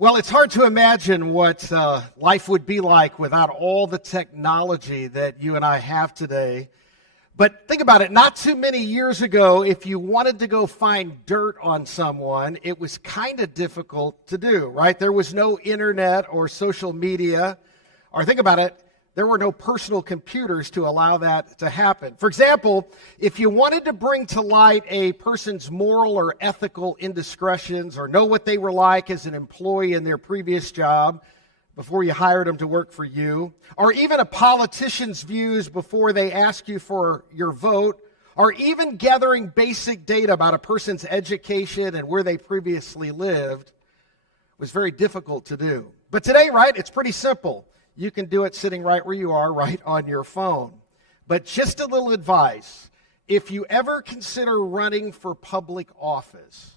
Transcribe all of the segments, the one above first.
Well, it's hard to imagine what life would be like without all the technology that you and I have today. But think about it, not too many years ago, if you wanted to go find dirt on someone, it was kind of difficult to do, right? There was no internet or social media, or think about it, there were no personal computers to allow that to happen. For example, if you wanted to bring to light a person's moral or ethical indiscretions or know what they were like as an employee in their previous job before you hired them to work for you, or even a politician's views before they ask you for your vote, or even gathering basic data about a person's education and where they previously lived, was very difficult to do. But today, right, it's pretty simple. You can do it sitting right where you are, right on your phone. But just a little advice. If you ever consider running for public office,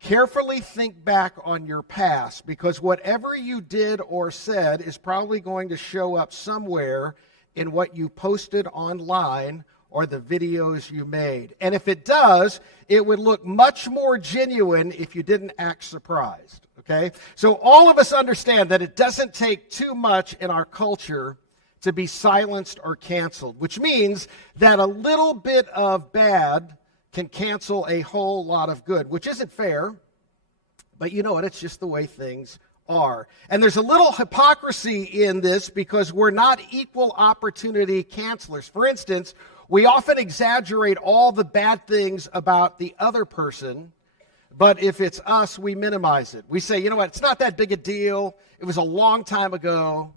carefully think back on your past, because whatever you did or said is probably going to show up somewhere in what you posted online or the videos you made. And if it does, it would look much more genuine if you didn't act surprised. Okay? So all of us understand that it doesn't take too much in our culture to be silenced or canceled, which means that a little bit of bad can cancel a whole lot of good, which isn't fair, but you know what? It's just the way things are. And there's a little hypocrisy in this because we're not equal opportunity cancelers. For instance, we often exaggerate all the bad things about the other person, but if it's us, we minimize it. We say, you know what, it's not that big a deal. It was a long time ago.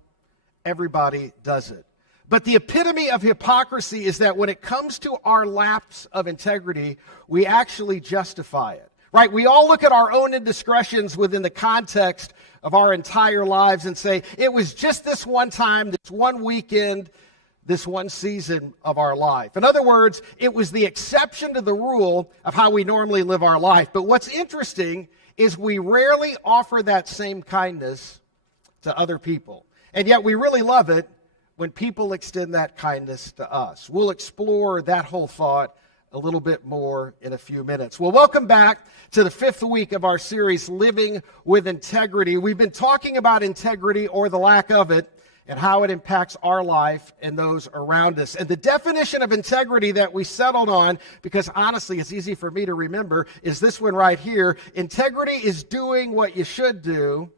Everybody does it. But the epitome of hypocrisy is that when it comes to our lapse of integrity, we actually justify it. Right? We all look at our own indiscretions within the context of our entire lives and say, it was just this one time, this one weekend, this one season of our life. In other words, it was the exception to the rule of how we normally live our life. But what's interesting is we rarely offer that same kindness to other people. And yet we really love it when people extend that kindness to us. We'll explore that whole thought a little bit more in a few minutes. Well, welcome back to the fifth week of our series, Living with Integrity. We've been talking about integrity, or the lack of it, and how it impacts our life and those around us. And the definition of integrity that we settled on, because honestly it's easy for me to remember, is this one right here. Integrity is doing what you should do,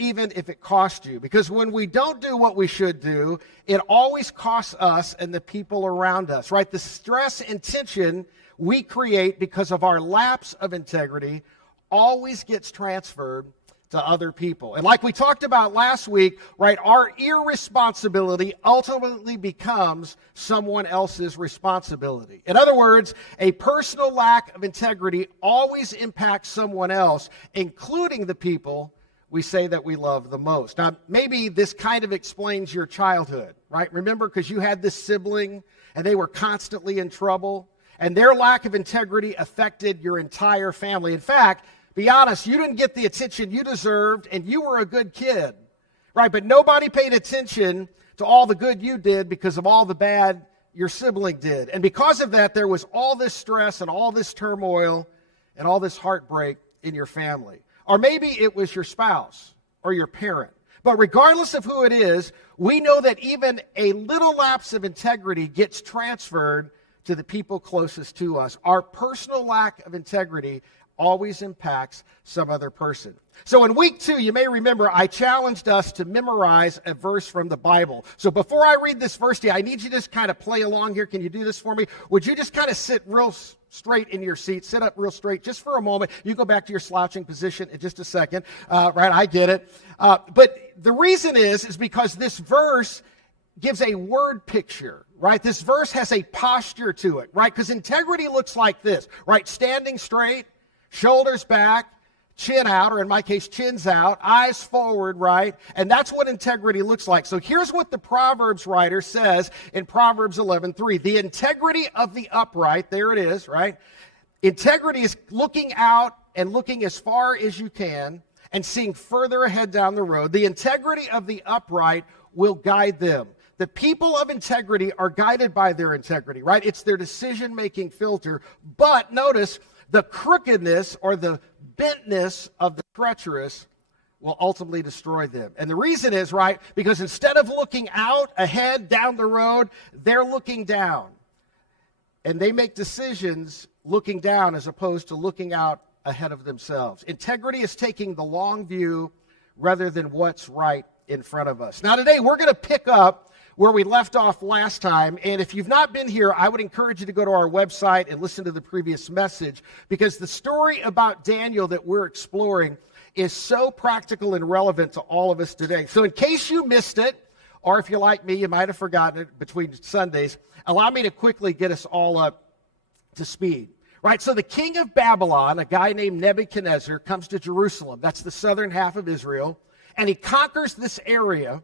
even if it costs you. Because when we don't do what we should do, it always costs us and the people around us, right? The stress and tension we create because of our lapse of integrity always gets transferred to other people. And like we talked about last week, right, our irresponsibility ultimately becomes someone else's responsibility. In other words, a personal lack of integrity always impacts someone else, including the people we say that we love the most. Now, maybe this kind of explains your childhood, right? Remember, because you had this sibling and they were constantly in trouble, and their lack of integrity affected your entire family. In fact, be honest, you didn't get the attention you deserved, and you were a good kid, right? But nobody paid attention to all the good you did because of all the bad your sibling did. And because of that, there was all this stress and all this turmoil and all this heartbreak in your family. Or maybe it was your spouse or your parent. But regardless of who it is, we know that even a little lapse of integrity gets transferred to the people closest to us. Our personal lack of integrity always impacts some other person. So in week 2, you may remember, I challenged us to memorize a verse from the Bible. So before I read this verse to you, I need you to just kind of play along here. Can you do this for me? Would you just kind of sit real straight in your seat, sit up real straight just for a moment. You go back to your slouching position in just a second. Right, I get it. But the reason is because this verse gives a word picture, right? This verse has a posture to it, right? Because integrity looks like this, right? Standing straight, shoulders back, chin out, or in my case, chins out, eyes forward, right? And that's what integrity looks like. So here's what the Proverbs writer says in Proverbs 11:3. The integrity of the upright, there it is, right? Integrity is looking out and looking as far as you can and seeing further ahead down the road. The integrity of the upright will guide them. The people of integrity are guided by their integrity, right? It's their decision-making filter. But notice, the crookedness or the bentness of the treacherous will ultimately destroy them. And the reason is, right, because instead of looking out, ahead, down the road, they're looking down. And they make decisions looking down as opposed to looking out ahead of themselves. Integrity is taking the long view rather than what's right in front of us. Now today we're going to pick up where we left off last time. And if you've not been here, I would encourage you to go to our website and listen to the previous message, because the story about Daniel that we're exploring is so practical and relevant to all of us today. So in case you missed it, or if you're like me, you might have forgotten it between Sundays, allow me to quickly get us all up to speed. Right, so the king of Babylon, a guy named Nebuchadnezzar, comes to Jerusalem. That's the southern half of Israel. And he conquers this area,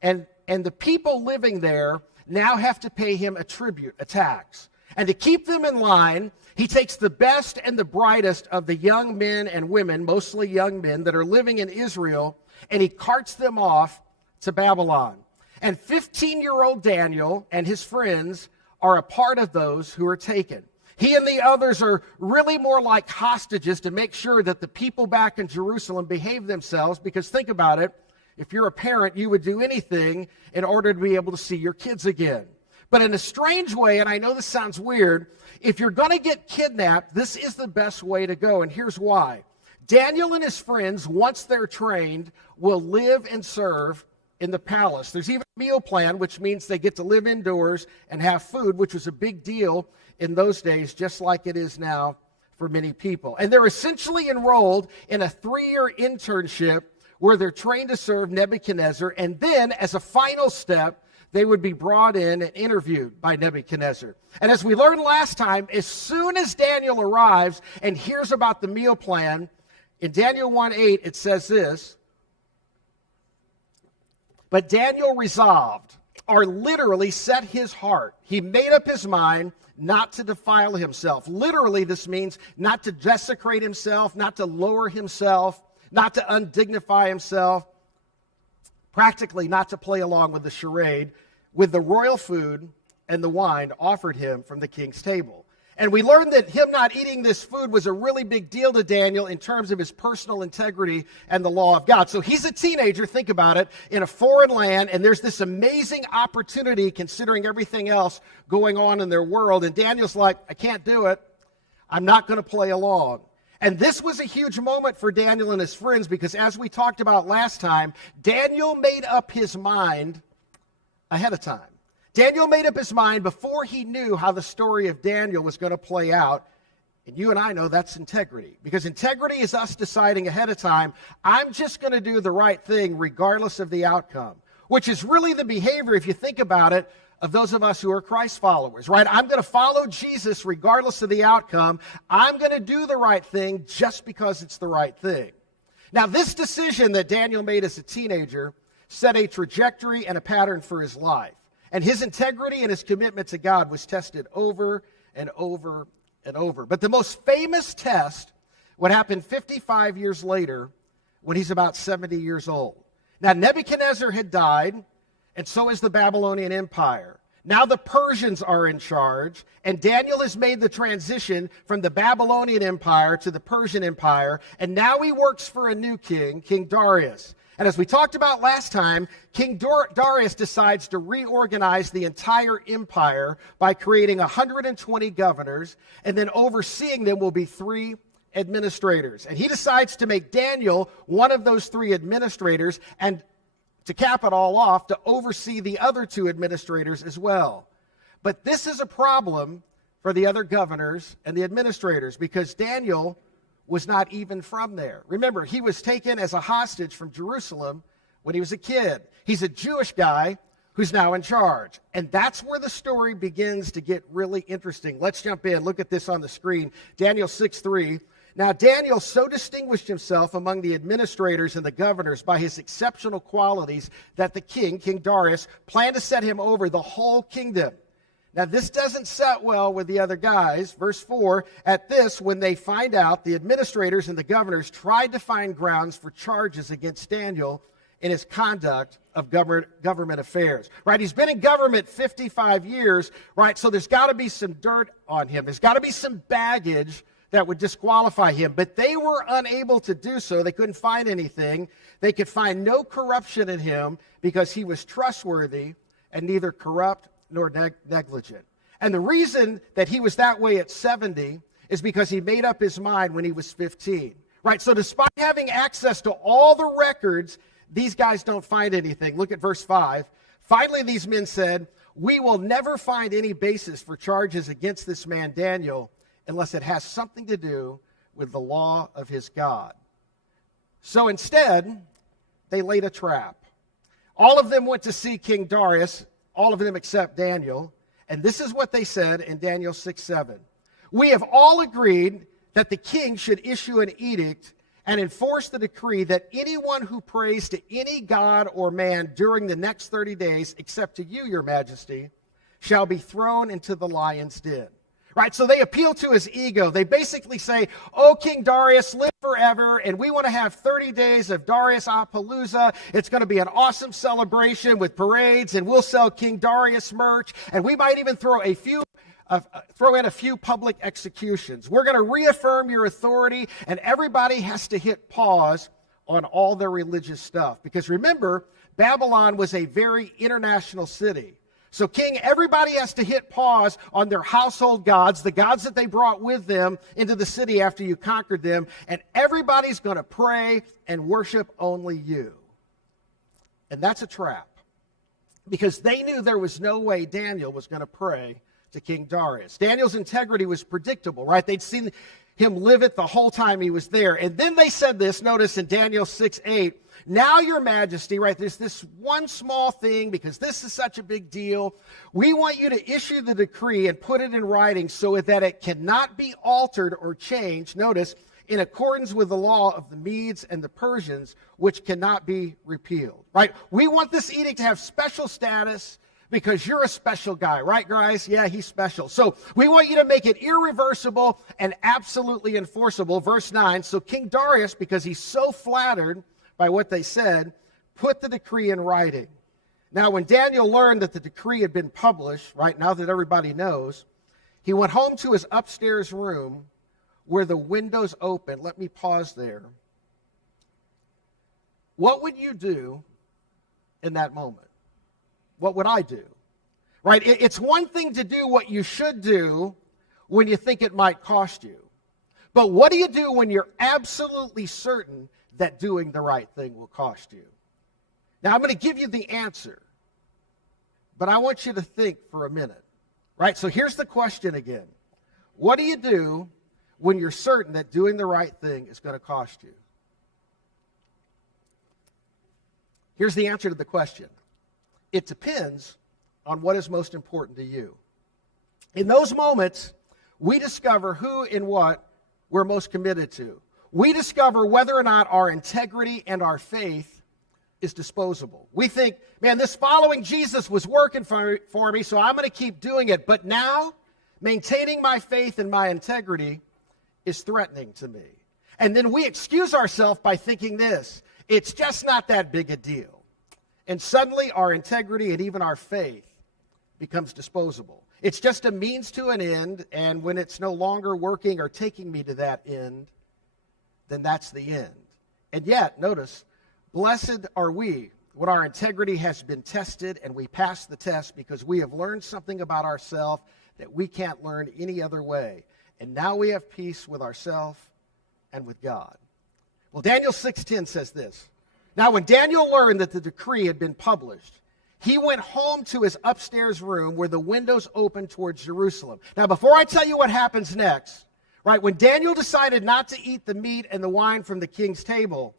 and the people living there now have to pay him a tribute, a tax. And to keep them in line, he takes the best and the brightest of the young men and women, mostly young men, that are living in Israel, and he carts them off to Babylon. And 15-year-old Daniel and his friends are a part of those who are taken. He and the others are really more like hostages to make sure that the people back in Jerusalem behave themselves, because think about it, if you're a parent, you would do anything in order to be able to see your kids again. But in a strange way, and I know this sounds weird, if you're going to get kidnapped, this is the best way to go, and here's why. Daniel and his friends, once they're trained, will live and serve in the palace. There's even a meal plan, which means they get to live indoors and have food, which was a big deal in those days, just like it is now for many people. And they're essentially enrolled in a 3-year internship where they're trained to serve Nebuchadnezzar, and then as a final step, they would be brought in and interviewed by Nebuchadnezzar. And as we learned last time, as soon as Daniel arrives and hears about the meal plan, in Daniel 1:8 it says this, "But Daniel resolved," or literally set his heart. He made up his mind not to defile himself. Literally, this means not to desecrate himself, not to lower himself, not to undignify himself, practically not to play along with the charade, with the royal food and the wine offered him from the king's table. And we learned that him not eating this food was a really big deal to Daniel in terms of his personal integrity and the law of God. So he's a teenager, think about it, in a foreign land, and there's this amazing opportunity considering everything else going on in their world. And Daniel's like, I can't do it. I'm not going to play along. And this was a huge moment for Daniel and his friends, because as we talked about last time, Daniel made up his mind ahead of time. Daniel made up his mind before he knew how the story of Daniel was going to play out. And you and I know that's integrity, because integrity is us deciding ahead of time, I'm just going to do the right thing regardless of the outcome, which is really the behavior, if you think about it, of those of us who are Christ followers, right? I'm going to follow Jesus regardless of the outcome. I'm going to do the right thing just because it's the right thing. Now, this decision that Daniel made as a teenager set a trajectory and a pattern for his life. And his integrity and his commitment to God was tested over and over and over. But the most famous test would happen 55 years later when he's about 70 years old. Now, Nebuchadnezzar had died, and so is the Babylonian Empire. Now the Persians are in charge, and Daniel has made the transition from the Babylonian Empire to the Persian Empire, and now he works for a new king, King Darius. And as we talked about last time, King Darius decides to reorganize the entire empire by creating 120 governors, and then overseeing them will be 3 administrators. And he decides to make Daniel one of those 3 administrators, and to cap it all off, to oversee the other 2 administrators as well. But this is a problem for the other governors and the administrators, because Daniel was not even from there. Remember, he was taken as a hostage from Jerusalem when he was a kid. He's a Jewish guy who's now in charge. And that's where the story begins to get really interesting. Let's jump in. Look at this on the screen. Daniel 6:3. Now Daniel so distinguished himself among the administrators and the governors by his exceptional qualities that the king, King Darius, planned to set him over the whole kingdom. Now, this doesn't set well with the other guys. Verse 4, at this, when they find out, the administrators and the governors tried to find grounds for charges against Daniel in his conduct of government affairs. Right? He's been in government 55 years, right? So there's got to be some dirt on him. There's got to be some baggage that would disqualify him. But they were unable to do so. They couldn't find anything. They could find no corruption in him because he was trustworthy and neither corrupt nor negligent. And the reason that he was that way at 70 is because he made up his mind when he was 15. Right? So despite having access to all the records, these guys don't find anything. Look at verse 5. Finally, these men said, "We will never find any basis for charges against this man Daniel unless it has something to do with the law of his God." So instead, they laid a trap. All of them went to see King Darius, all of them except Daniel. And this is what they said in Daniel 6:7. "We have all agreed that the king should issue an edict and enforce the decree that anyone who prays to any god or man during the next 30 days, except to you, your majesty, shall be thrown into the lion's den." Right? So they appeal to his ego. They basically say, "Oh, King Darius, live forever, and we want to have 30 days of Darius-a-palooza. It's going to be an awesome celebration with parades, and we'll sell King Darius merch, and we might even throw in a few public executions. We're going to reaffirm your authority," and everybody has to hit pause on all their religious stuff. Because remember, Babylon was a very international city. So king, everybody has to hit pause on their household gods, the gods that they brought with them into the city after you conquered them, and everybody's going to pray and worship only you. And that's a trap. Because they knew there was no way Daniel was going to pray to King Darius. Daniel's integrity was predictable, right? They'd seen him live it the whole time he was there. And then they said this, notice in Daniel 6:8, "Now, your majesty," right, there's this one small thing, because this is such a big deal, "we want you to issue the decree and put it in writing so that it cannot be altered or changed," notice, "in accordance with the law of the Medes and the Persians, which cannot be repealed." Right? We want this edict to have special status because you're a special guy, right, guys? Yeah, he's special. So we want you to make it irreversible and absolutely enforceable. Verse 9, "So King Darius, because he's so flattered by what they said, put the decree in writing. Now, when Daniel learned that the decree had been published," right, now that everybody knows, "he went home to his upstairs room where the windows opened." Let me pause there. What would you do in that moment? What would I do? Right? It's one thing to do what you should do when you think it might cost you. But what do you do when you're absolutely certain that doing the right thing will cost you? Now, I'm going to give you the answer, but I want you to think for a minute. Right? So here's the question again. What do you do when you're certain that doing the right thing is going to cost you? Here's the answer to the question. It depends on what is most important to you. In those moments, we discover who and what we're most committed to. We discover whether or not our integrity and our faith is disposable. We think, man, this following Jesus was working for me, so I'm going to keep doing it. But now, maintaining my faith and my integrity is threatening to me. And then we excuse ourselves by thinking this, it's just not that big a deal. And suddenly our integrity and even our faith becomes disposable. It's just a means to an end, and when it's no longer working or taking me to that end, then that's the end. And yet, notice, blessed are we when our integrity has been tested and we pass the test because we have learned something about ourselves that we can't learn any other way. And now we have peace with ourselves and with God. Well, Daniel 6:10 says this. "Now, when Daniel learned that the decree had been published, he went home to his upstairs room where the windows opened towards Jerusalem." Now, before I tell you what happens next, right, when Daniel decided not to eat the meat and the wine from the king's table,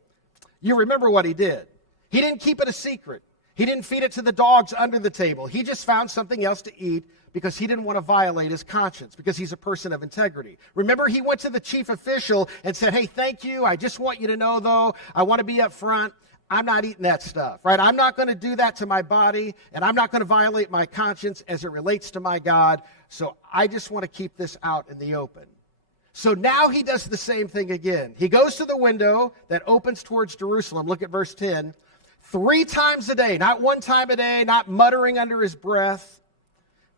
you remember what he did. He didn't keep it a secret. He didn't feed it to the dogs under the table. He just found something else to eat because he didn't want to violate his conscience, because he's a person of integrity. Remember, he went to the chief official and said, "Hey, thank you. I just want you to know, though, I want to be up front. I'm not eating that stuff, right? I'm not going to do that to my body, and I'm not going to violate my conscience as it relates to my God, so I just want to keep this out in the open." So now he does the same thing again. He goes to the window that opens towards Jerusalem. Look at verse 10. 3 times a day, not 1 time a day, not muttering under his breath.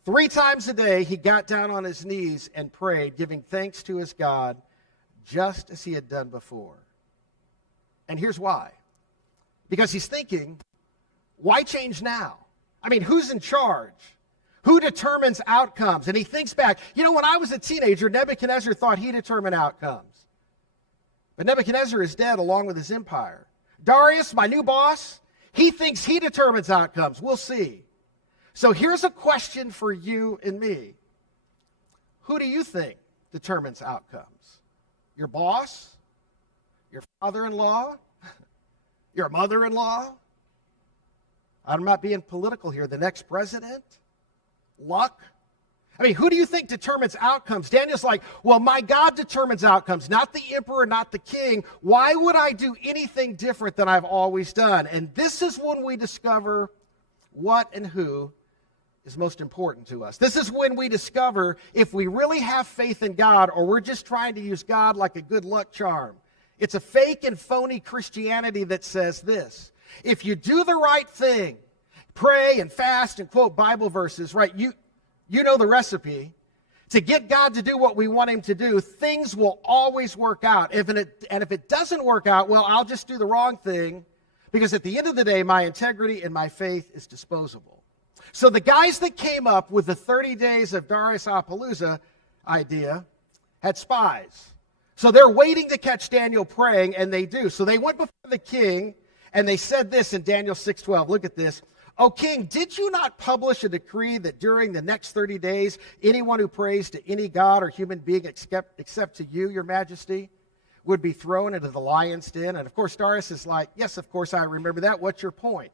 3 times a day, he got down on his knees and prayed, giving thanks to his God just as he had done before. And here's why. Because he's thinking, why change now? I mean, who's in charge? Who determines outcomes? And he thinks back, when I was a teenager, Nebuchadnezzar thought he determined outcomes. But Nebuchadnezzar is dead along with his empire. Darius, my new boss, he thinks he determines outcomes. We'll see. So here's a question for you and me. Who do you think determines outcomes? Your boss? Your father-in-law? Your mother-in-law? I'm not being political here. The next president? Luck? I mean, who do you think determines outcomes? Daniel's like, well, my God determines outcomes, not the emperor, not the king. Why would I do anything different than I've always done? And this is when we discover what and who is most important to us. This is when we discover if we really have faith in God or we're just trying to use God like a good luck charm. It's a fake and phony Christianity that says this: if you do the right thing, pray and fast and quote Bible verses, right? You know the recipe. To get God to do what we want him to do, things will always work out. If it doesn't work out, well, I'll just do the wrong thing, because at the end of the day, my integrity and my faith is disposable. So the guys that came up with the 30 days of Darius-Appaloosa idea had spies. So they're waiting to catch Daniel praying, and they do. So they went before the king, and they said this in Daniel 6:12. Look at this. O king, did you not publish a decree that during the next 30 days, anyone who prays to any god or human being except to you, your majesty, would be thrown into the lion's den? And of course, Darius is like, yes, of course I remember that. What's your point?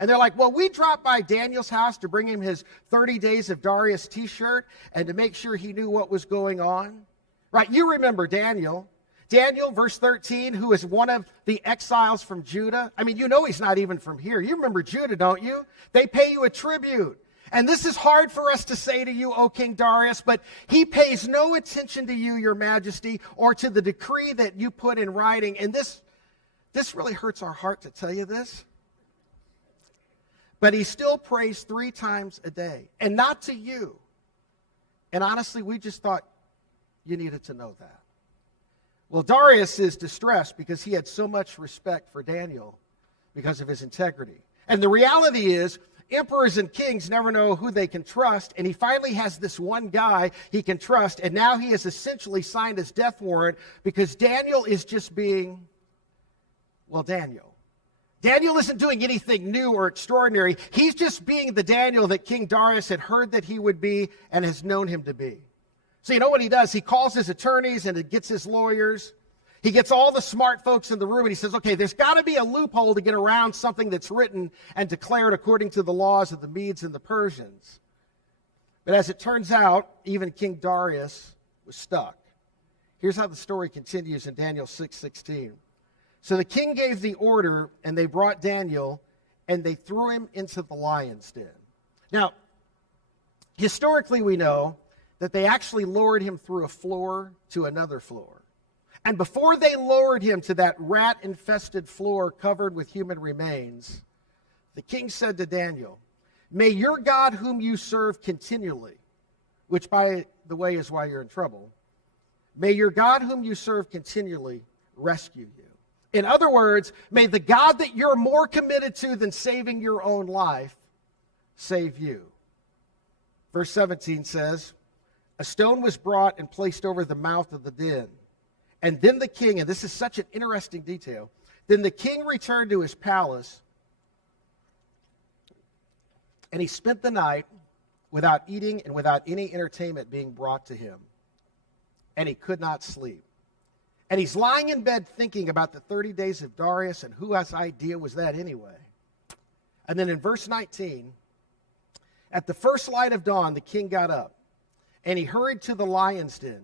And they're like, well, we dropped by Daniel's house to bring him his 30 days of Darius t-shirt and to make sure he knew what was going on. Right, you remember Daniel. Daniel, verse 13, who is one of the exiles from Judah. I mean, he's not even from here. You remember Judah, don't you? They pay you a tribute. And this is hard for us to say to you, O King Darius, but he pays no attention to you, your majesty, or to the decree that you put in writing. And this really hurts our heart to tell you this. But he still prays 3 times a day, and not to you. And honestly, we just thought you needed to know that. Well, Darius is distressed because he had so much respect for Daniel because of his integrity. And the reality is, emperors and kings never know who they can trust, and he finally has this one guy he can trust, and now he has essentially signed his death warrant because Daniel is just being, Daniel. Daniel isn't doing anything new or extraordinary. He's just being the Daniel that King Darius had heard that he would be and has known him to be. So you know what he does? He calls his attorneys and he gets his lawyers. He gets all the smart folks in the room and he says, okay, there's got to be a loophole to get around something that's written and declared according to the laws of the Medes and the Persians. But as it turns out, even King Darius was stuck. Here's how the story continues in Daniel 6:16. So the king gave the order, and they brought Daniel, and they threw him into the lion's den. Now, historically we know that they actually lowered him through a floor to another floor. And before they lowered him to that rat-infested floor covered with human remains, the king said to Daniel, may your God whom you serve continually, which by the way is why you're in trouble, may your God whom you serve continually rescue you. In other words, may the God that you're more committed to than saving your own life save you. Verse 17 says, a stone was brought and placed over the mouth of the den. And then the king, and this is such an interesting detail, then the king returned to his palace, and he spent the night without eating and without any entertainment being brought to him. And he could not sleep. And he's lying in bed thinking about the 30 days of Darius, and whose idea was that anyway? And then in verse 19, at the first light of dawn, the king got up, and he hurried to the lion's den.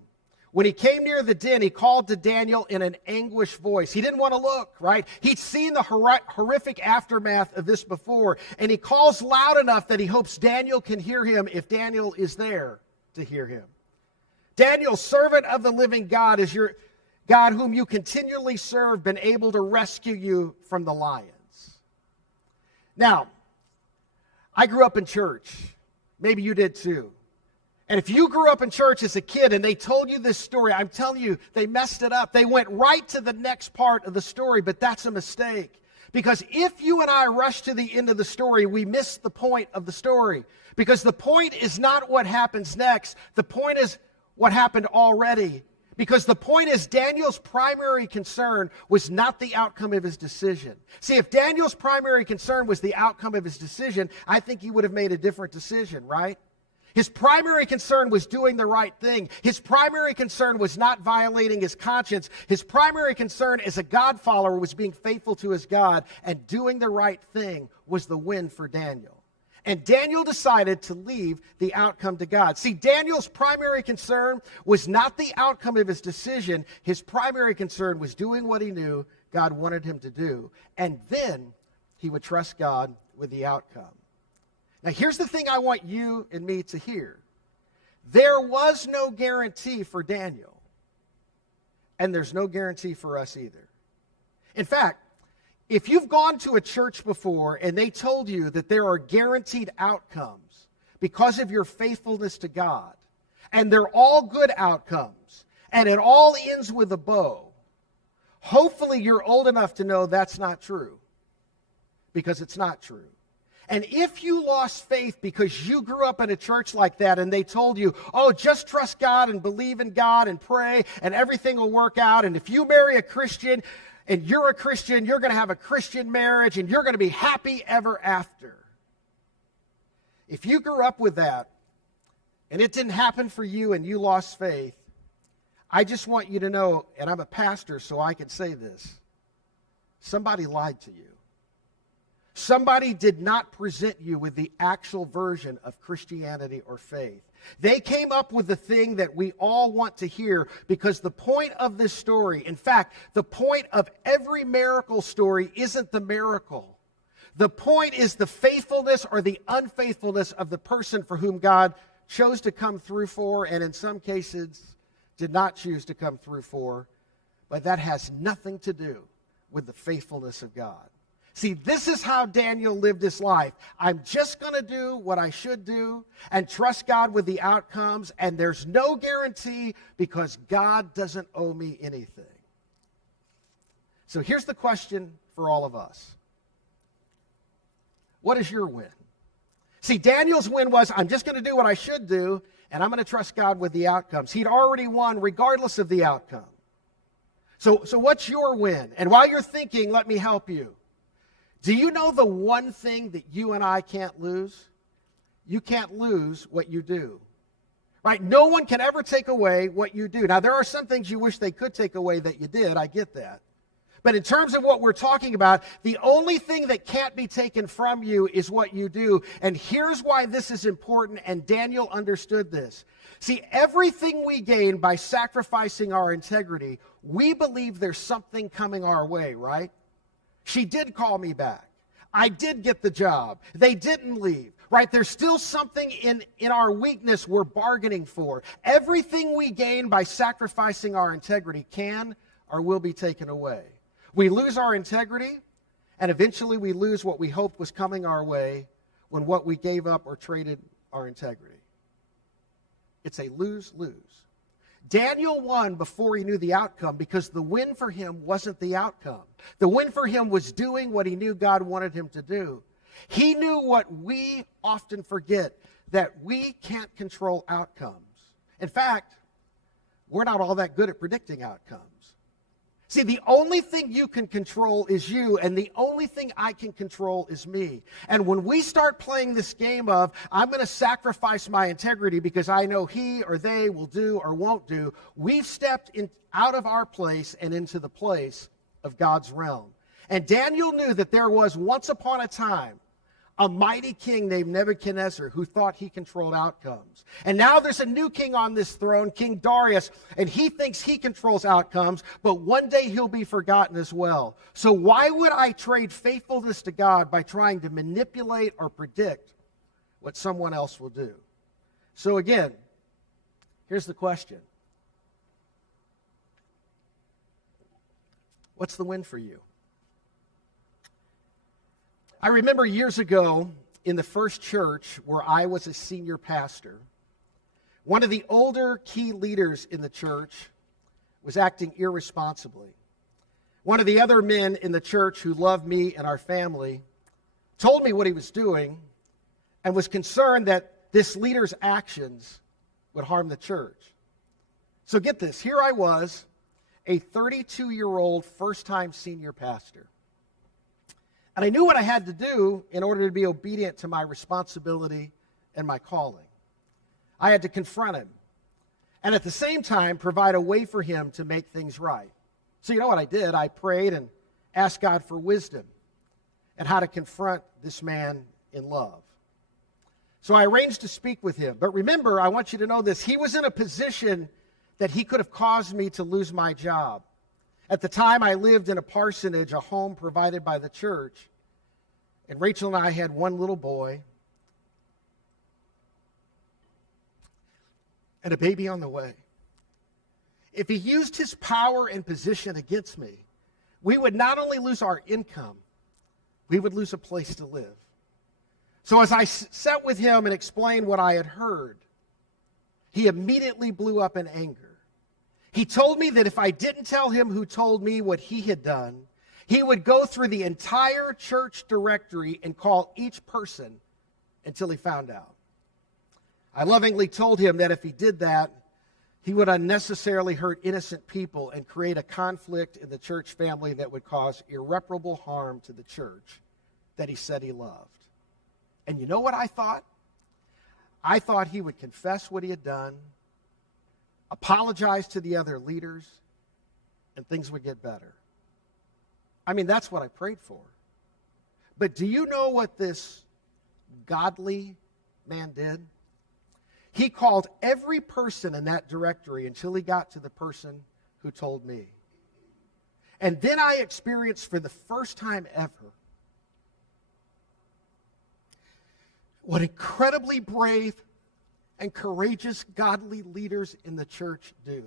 When he came near the den, he called to Daniel in an anguished voice. He didn't want to look, right? He'd seen the horrific aftermath of this before, and he calls loud enough that he hopes Daniel can hear him if Daniel is there to hear him. Daniel, servant of the living God, is your God whom you continually serve, been able to rescue you from the lions. Now, I grew up in church. Maybe you did too. And if you grew up in church as a kid and they told you this story, I'm telling you, they messed it up. They went right to the next part of the story, but that's a mistake. Because if you and I rush to the end of the story, we miss the point of the story. Because the point is not what happens next. The point is what happened already. Because the point is Daniel's primary concern was not the outcome of his decision. See, if Daniel's primary concern was the outcome of his decision, I think he would have made a different decision, right? His primary concern was doing the right thing. His primary concern was not violating his conscience. His primary concern as a God follower was being faithful to his God, and doing the right thing was the win for Daniel. And Daniel decided to leave the outcome to God. See, Daniel's primary concern was not the outcome of his decision. His primary concern was doing what he knew God wanted him to do. And then he would trust God with the outcome. Now, here's the thing I want you and me to hear. There was no guarantee for Daniel, and there's no guarantee for us either. In fact, if you've gone to a church before and they told you that there are guaranteed outcomes because of your faithfulness to God, and they're all good outcomes, and it all ends with a bow, hopefully you're old enough to know that's not true, because it's not true. And if you lost faith because you grew up in a church like that and they told you, oh, just trust God and believe in God and pray and everything will work out, and if you marry a Christian and you're a Christian, you're going to have a Christian marriage and you're going to be happy ever after. If you grew up with that and it didn't happen for you and you lost faith, I just want you to know, and I'm a pastor so I can say this, somebody lied to you. Somebody did not present you with the actual version of Christianity or faith. They came up with the thing that we all want to hear, because the point of this story, in fact, the point of every miracle story isn't the miracle. The point is the faithfulness or the unfaithfulness of the person for whom God chose to come through for, and in some cases did not choose to come through for, but that has nothing to do with the faithfulness of God. See, this is how Daniel lived his life. I'm just going to do what I should do and trust God with the outcomes, and there's no guarantee because God doesn't owe me anything. So here's the question for all of us. What is your win? See, Daniel's win was, I'm just going to do what I should do, and I'm going to trust God with the outcomes. He'd already won regardless of the outcome. So what's your win? And while you're thinking, let me help you. Do you know the one thing that you and I can't lose? You can't lose what you do. Right? No one can ever take away what you do. Now, there are some things you wish they could take away that you did. I get that. But in terms of what we're talking about, the only thing that can't be taken from you is what you do. And here's why this is important, and Daniel understood this. See, everything we gain by sacrificing our integrity, we believe there's something coming our way, right? She did call me back. I did get the job. They didn't leave, right? There's still something in our weakness we're bargaining for. Everything we gain by sacrificing our integrity can or will be taken away. We lose our integrity, and eventually we lose what we hoped was coming our way when what we gave up or traded our integrity. It's a lose-lose. Daniel won before he knew the outcome, because the win for him wasn't the outcome. The win for him was doing what he knew God wanted him to do. He knew what we often forget, that we can't control outcomes. In fact, we're not all that good at predicting outcomes. See, the only thing you can control is you, and the only thing I can control is me. And when we start playing this game of, I'm going to sacrifice my integrity because I know he or they will do or won't do, we've stepped out of our place and into the place of God's realm. And Daniel knew that there was once upon a time a mighty king named Nebuchadnezzar who thought he controlled outcomes. And now there's a new king on this throne, King Darius, and he thinks he controls outcomes, but one day he'll be forgotten as well. So why would I trade faithfulness to God by trying to manipulate or predict what someone else will do? So again, here's the question. What's the win for you? I remember years ago in the first church where I was a senior pastor, One of the older key leaders in the church was acting irresponsibly. One of the other men in the church who loved me and our family told me what he was doing and was concerned that this leader's actions would harm the church. So get this, here I was, a 32-year-old first-time senior pastor. And I knew what I had to do in order to be obedient to my responsibility and my calling. I had to confront him, and at the same time provide a way for him to make things right. So you know what I did? I prayed and asked God for wisdom and how to confront this man in love. So I arranged to speak with him. But remember, I want you to know this, he was in a position that he could have caused me to lose my job. At the time, I lived in a parsonage, a home provided by the church, and Rachel and I had one little boy and a baby on the way. If he used his power and position against me, we would not only lose our income, we would lose a place to live. So as I sat with him and explained what I had heard, he immediately blew up in anger. He told me that if I didn't tell him who told me what he had done, he would go through the entire church directory and call each person until he found out. I lovingly told him that if he did that, he would unnecessarily hurt innocent people and create a conflict in the church family that would cause irreparable harm to the church that he said he loved. And you know what I thought? I thought he would confess what he had done, apologize to the other leaders, and things would get better. I mean, that's what I prayed for. But do you know what this godly man did? He called every person in that directory until he got to the person who told me. And then I experienced for the first time ever what incredibly brave and courageous godly leaders in the church do.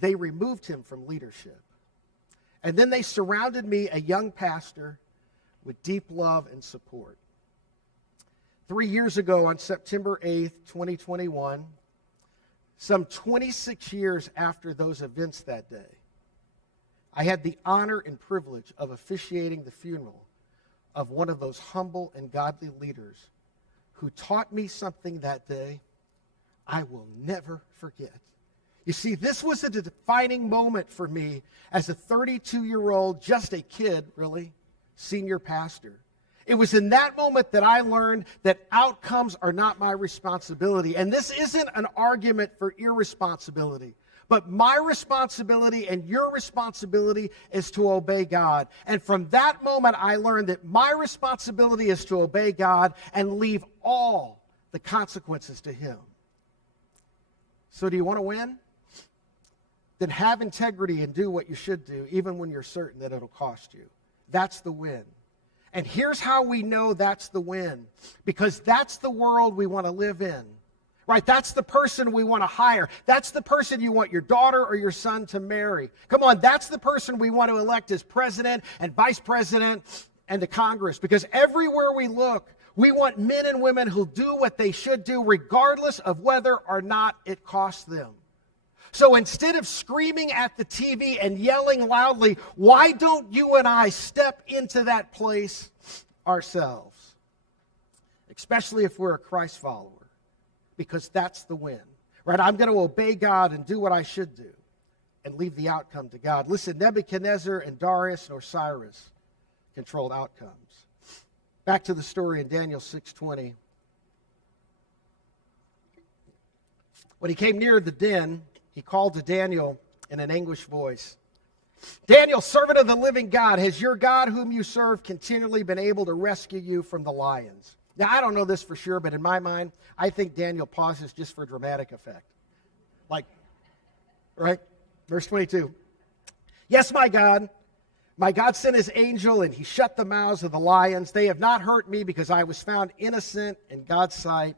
They removed him from leadership. And then they surrounded me, a young pastor, with deep love and support. 3 years ago, on September 8th, 2021, some 26 years after those events that day, I had the honor and privilege of officiating the funeral of one of those humble and godly leaders who taught me something that day I will never forget. You see, this was a defining moment for me as a 32-year-old, just a kid, really, senior pastor. It was in that moment that I learned that outcomes are not my responsibility. And this isn't an argument for irresponsibility, but my responsibility and your responsibility is to obey God. And from that moment, I learned that my responsibility is to obey God and leave all the consequences to Him. So do you want to win? Then have integrity and do what you should do, even when you're certain that it'll cost you. That's the win. And here's how we know that's the win. Because that's the world we want to live in. Right? That's the person we want to hire. That's the person you want your daughter or your son to marry. Come on, that's the person we want to elect as president and vice president and to Congress. Because everywhere we look, we want men and women who'll do what they should do regardless of whether or not it costs them. So instead of screaming at the TV and yelling loudly, why don't you and I step into that place ourselves? Especially if we're a Christ follower, because that's the win. Right? I'm going to obey God and do what I should do and leave the outcome to God. Listen, Nebuchadnezzar and Darius and Osiris controlled outcomes. Back to the story in Daniel 6:20. When he came near the den, he called to Daniel in an anguished voice. Daniel, servant of the living God, has your God whom you serve continually been able to rescue you from the lions? Now, I don't know this for sure, but in my mind, I think Daniel pauses just for dramatic effect. Like, right? Verse 22. Yes, my God sent his angel and he shut the mouths of the lions. They have not hurt me because I was found innocent in God's sight,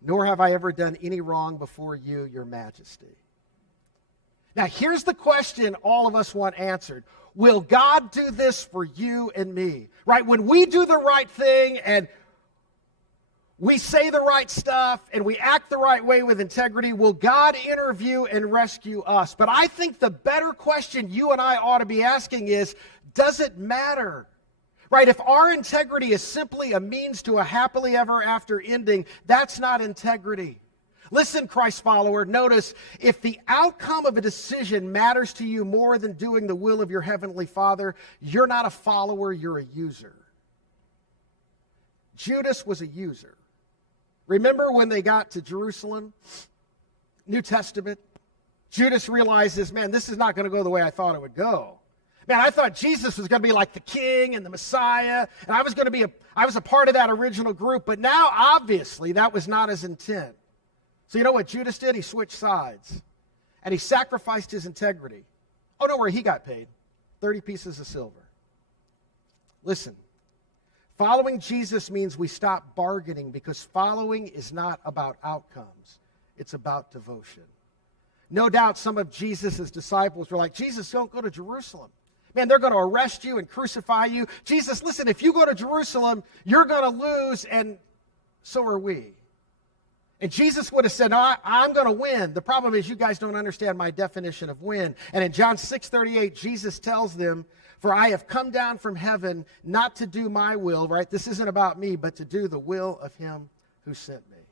nor have I ever done any wrong before you, your majesty. Now, here's the question all of us want answered. Will God do this for you and me? Right? When we do the right thing and we say the right stuff and we act the right way with integrity, will God interview and rescue us? But I think the better question you and I ought to be asking is, does it matter? Right? If our integrity is simply a means to a happily ever after ending, that's not integrity. Listen, Christ follower, notice, if the outcome of a decision matters to you more than doing the will of your heavenly Father, you're not a follower, you're a user. Judas was a user. Remember when they got to Jerusalem? New Testament. Judas realizes, man, this is not going to go the way I thought it would go. Man, I thought Jesus was going to be like the king and the Messiah, and I was a part of that original group, but now obviously that was not his intent. So you know what Judas did? He switched sides, and he sacrificed his integrity. Oh, don't worry, he got paid 30 pieces of silver. Listen, following Jesus means we stop bargaining, because following is not about outcomes. It's about devotion. No doubt some of Jesus' disciples were like, Jesus, don't go to Jerusalem. Man, they're going to arrest you and crucify you. Jesus, listen, if you go to Jerusalem, you're going to lose, and so are we. And Jesus would have said, no, I'm going to win. The problem is you guys don't understand my definition of win. And in John 6:38, Jesus tells them, for I have come down from heaven not to do my will, right? This isn't about me, but to do the will of him who sent me.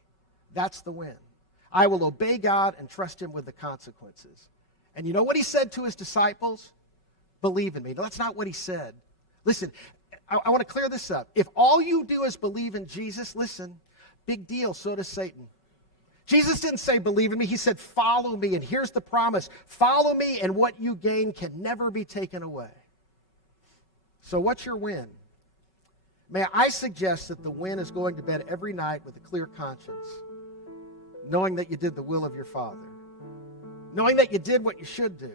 That's the win. I will obey God and trust him with the consequences. And you know what he said to his disciples? Believe in me. No, that's not what he said. Listen, I want to clear this up. If all you do is believe in Jesus, listen, big deal, so does Satan. Jesus didn't say, believe in me. He said, follow me. And here's the promise. Follow me, and what you gain can never be taken away. So what's your win? May I suggest that the win is going to bed every night with a clear conscience, knowing that you did the will of your Father, knowing that you did what you should do.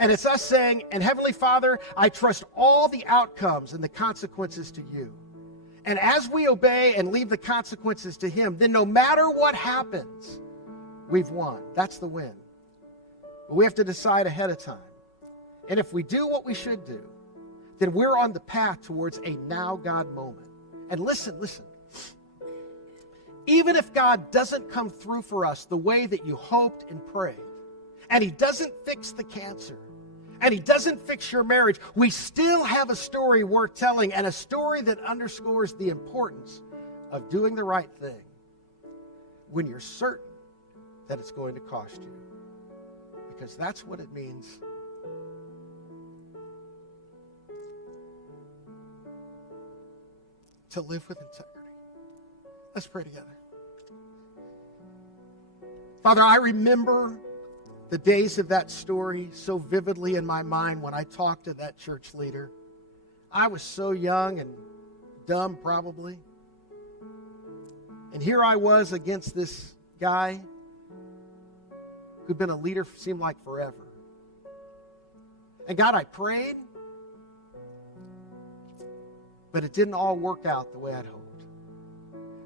And it's us saying, and Heavenly Father, I trust all the outcomes and the consequences to you. And as we obey and leave the consequences to him, then no matter what happens, we've won. That's the win. But we have to decide ahead of time. And if we do what we should do, then we're on the path towards a now God moment. And listen. Even if God doesn't come through for us the way that you hoped and prayed, and he doesn't fix the cancer, and he doesn't fix your marriage, we still have a story worth telling, and a story that underscores the importance of doing the right thing when you're certain that it's going to cost you. Because that's what it means to live with integrity. Let's pray together. Father, I remember the days of that story so vividly in my mind when I talked to that church leader. I was so young and dumb, probably. And here I was against this guy who'd been a leader, seemed like forever. And God, I prayed, but it didn't all work out the way I'd hoped.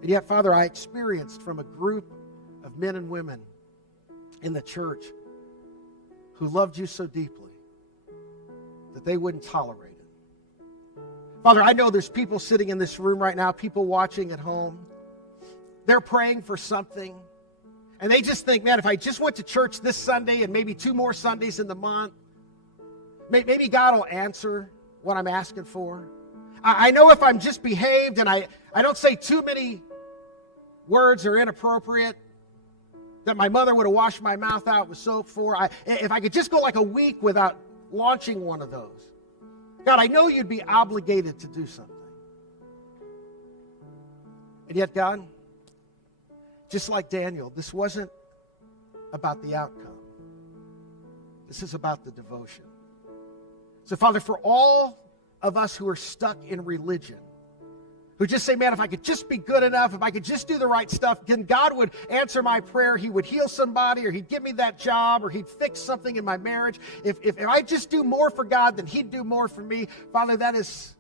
And yet, Father, I experienced from a group of men and women in the church who loved you so deeply that they wouldn't tolerate it. Father, I know there's people sitting in this room right now, people watching at home. They're praying for something, and they just think, man, if I just went to church this Sunday and maybe 2 more Sundays in the month, maybe God will answer what I'm asking for. I know if I'm just behaved and I don't say too many words are inappropriate, that my mother would have washed my mouth out with soap for. If I could just go like a week without launching one of those. God, I know you'd be obligated to do something. And yet, God, just like Daniel, this wasn't about the outcome. This is about the devotion. So, Father, for all of us who are stuck in religion, who just say, man, if I could just be good enough, if I could just do the right stuff, then God would answer my prayer. He would heal somebody, or he'd give me that job, or he'd fix something in my marriage. If I just do more for God, then he'd do more for me. Father, that is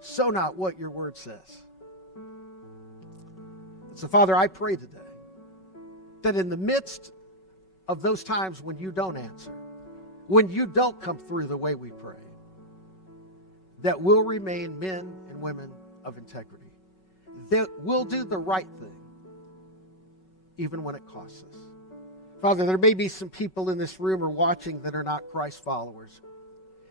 so not what your word says. And so, Father, I pray today that in the midst of those times when you don't answer, when you don't come through the way we pray, that we'll remain men and women of integrity. we'll do the right thing, even when it costs us. Father, there may be some people in this room or watching that are not Christ followers.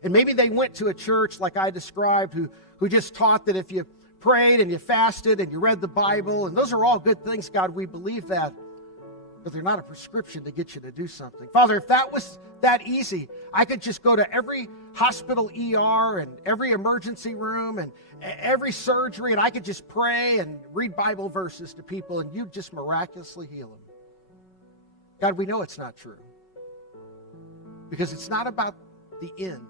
And maybe they went to a church like I described who just taught that if you prayed and you fasted and you read the Bible, and those are all good things, God, we believe that, but they're not a prescription to get you to do something. Father, if that was that easy, I could just go to every hospital ER and every emergency room and every surgery, and I could just pray and read Bible verses to people, and you'd just miraculously heal them. God, we know it's not true, because it's not about the end.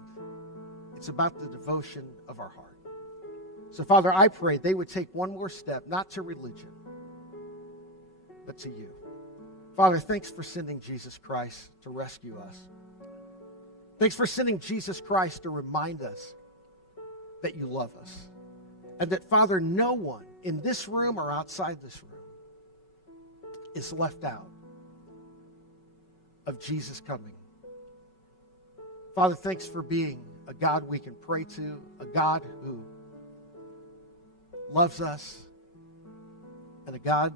It's about the devotion of our heart. So, Father, I pray they would take one more step, not to religion, but to you. Father, thanks for sending Jesus Christ to rescue us. Thanks for sending Jesus Christ to remind us that you love us. And that, Father, no one in this room or outside this room is left out of Jesus coming. Father, thanks for being a God we can pray to, a God who loves us, and a God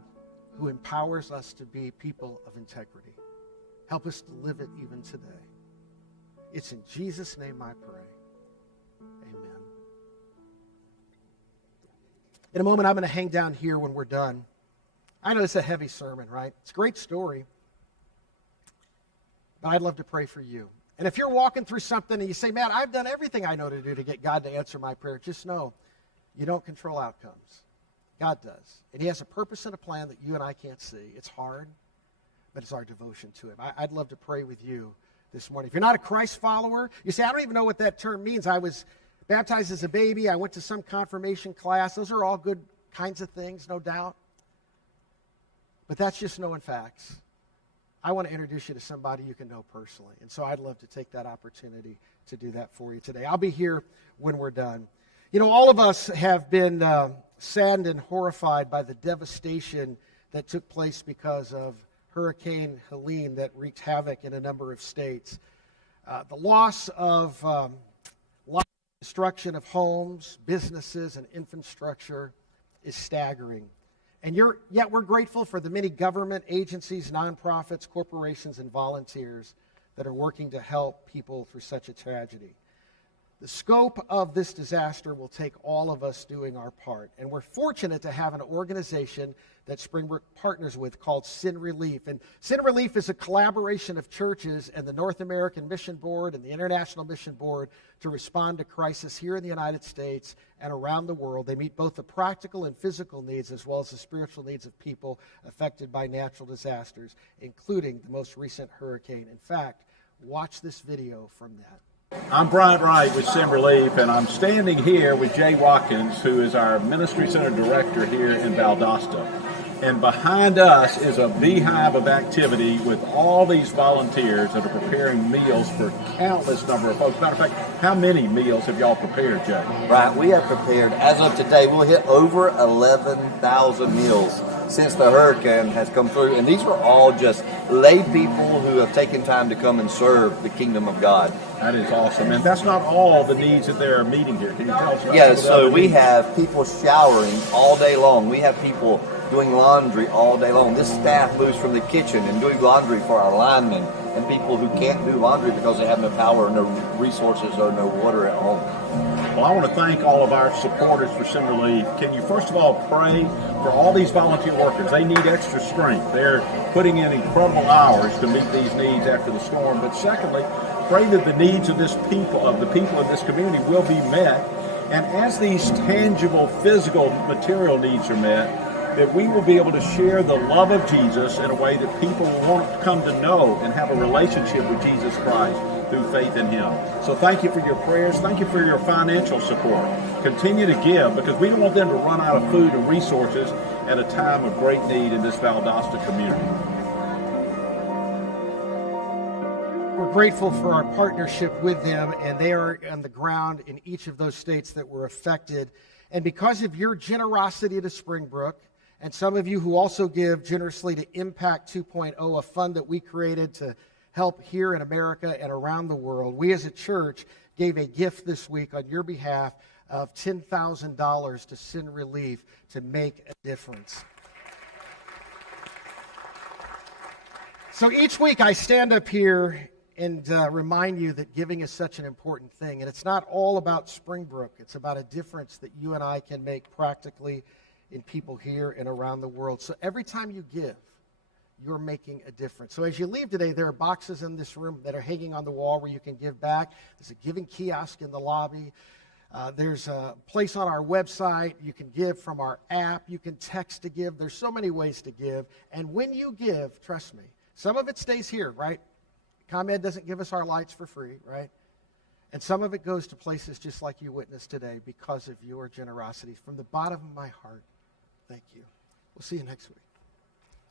who empowers us to be people of integrity. Help us to live it even today. It's in Jesus' name I pray. Amen. In a moment, I'm going to hang down here when we're done. I know it's a heavy sermon, right? It's a great story. But I'd love to pray for you. And if you're walking through something and you say, man, I've done everything I know to do to get God to answer my prayer, just know you don't control outcomes. God does. And he has a purpose and a plan that you and I can't see. It's hard, but it's our devotion to him. I'd love to pray with you this morning. If you're not a Christ follower, you say, I don't even know what that term means. I was baptized as a baby. I went to some confirmation class. Those are all good kinds of things, no doubt. But that's just knowing facts. I want to introduce you to somebody you can know personally. And so I'd love to take that opportunity to do that for you today. I'll be here when we're done. You know, all of us have been saddened and horrified by the devastation that took place because of Hurricane Helene that wreaked havoc in a number of states. The loss of life, destruction of homes, businesses, and infrastructure is staggering. And yet we're grateful for the many government agencies, nonprofits, corporations, and volunteers that are working to help people through such a tragedy. The scope of this disaster will take all of us doing our part. And we're fortunate to have an organization that Springbrook partners with called Sin Relief. And Sin Relief is a collaboration of churches and the North American Mission Board and the International Mission Board to respond to crisis here in the United States and around the world. They meet both the practical and physical needs as well as the spiritual needs of people affected by natural disasters, including the most recent hurricane. In fact, watch this video from that. I'm Brian Wright with Sin Relief, and I'm standing here with Jay Watkins, who is our Ministry Center Director here in Valdosta. And behind us is a beehive of activity with all these volunteers that are preparing meals for countless number of folks. Matter of fact, how many meals have y'all prepared, Jay? Right, we have prepared, as of today, we'll hit over 11,000 meals since the hurricane has come through. And these are all just lay people who have taken time to come and serve the kingdom of God. That is awesome. And that's not all the needs that they're meeting here. Can you tell us about Yeah, so we have people showering all day long. We have people doing laundry all day long. This staff moves from the kitchen and doing laundry for our linemen and people who can't do laundry because they have no power, no resources, or no water at home. Well, I want to thank all of our supporters for Sin Relief. Can you first of all pray for all these volunteer workers? They need extra strength. They're putting in incredible hours to meet these needs after the storm. But secondly, pray that the needs of the people in this community will be met. And as these tangible, physical, material needs are met, that we will be able to share the love of Jesus in a way that people will want to come to know and have a relationship with Jesus Christ through faith in him. So thank you for your prayers. Thank you for your financial support. Continue to give, because we don't want them to run out of food and resources at a time of great need in this Valdosta community. We're grateful for our partnership with them, and they are on the ground in each of those states that were affected. And because of your generosity to Springbrook, and some of you who also give generously to Impact 2.0, a fund that we created to help here in America and around the world, we as a church gave a gift this week on your behalf of $10,000 to send relief to make a difference. So each week I stand up here and remind you that giving is such an important thing. And it's not all about Springbrook. It's about a difference that you and I can make practically in people here and around the world. So every time you give, you're making a difference. So as you leave today, there are boxes in this room that are hanging on the wall where you can give back. There's a giving kiosk in the lobby. There's a place on our website. You can give from our app. You can text to give. There's so many ways to give. And when you give, trust me, some of it stays here, right? ComEd doesn't give us our lights for free, right? And some of it goes to places just like you witnessed today because of your generosity. From the bottom of my heart, thank you. We'll see you next week.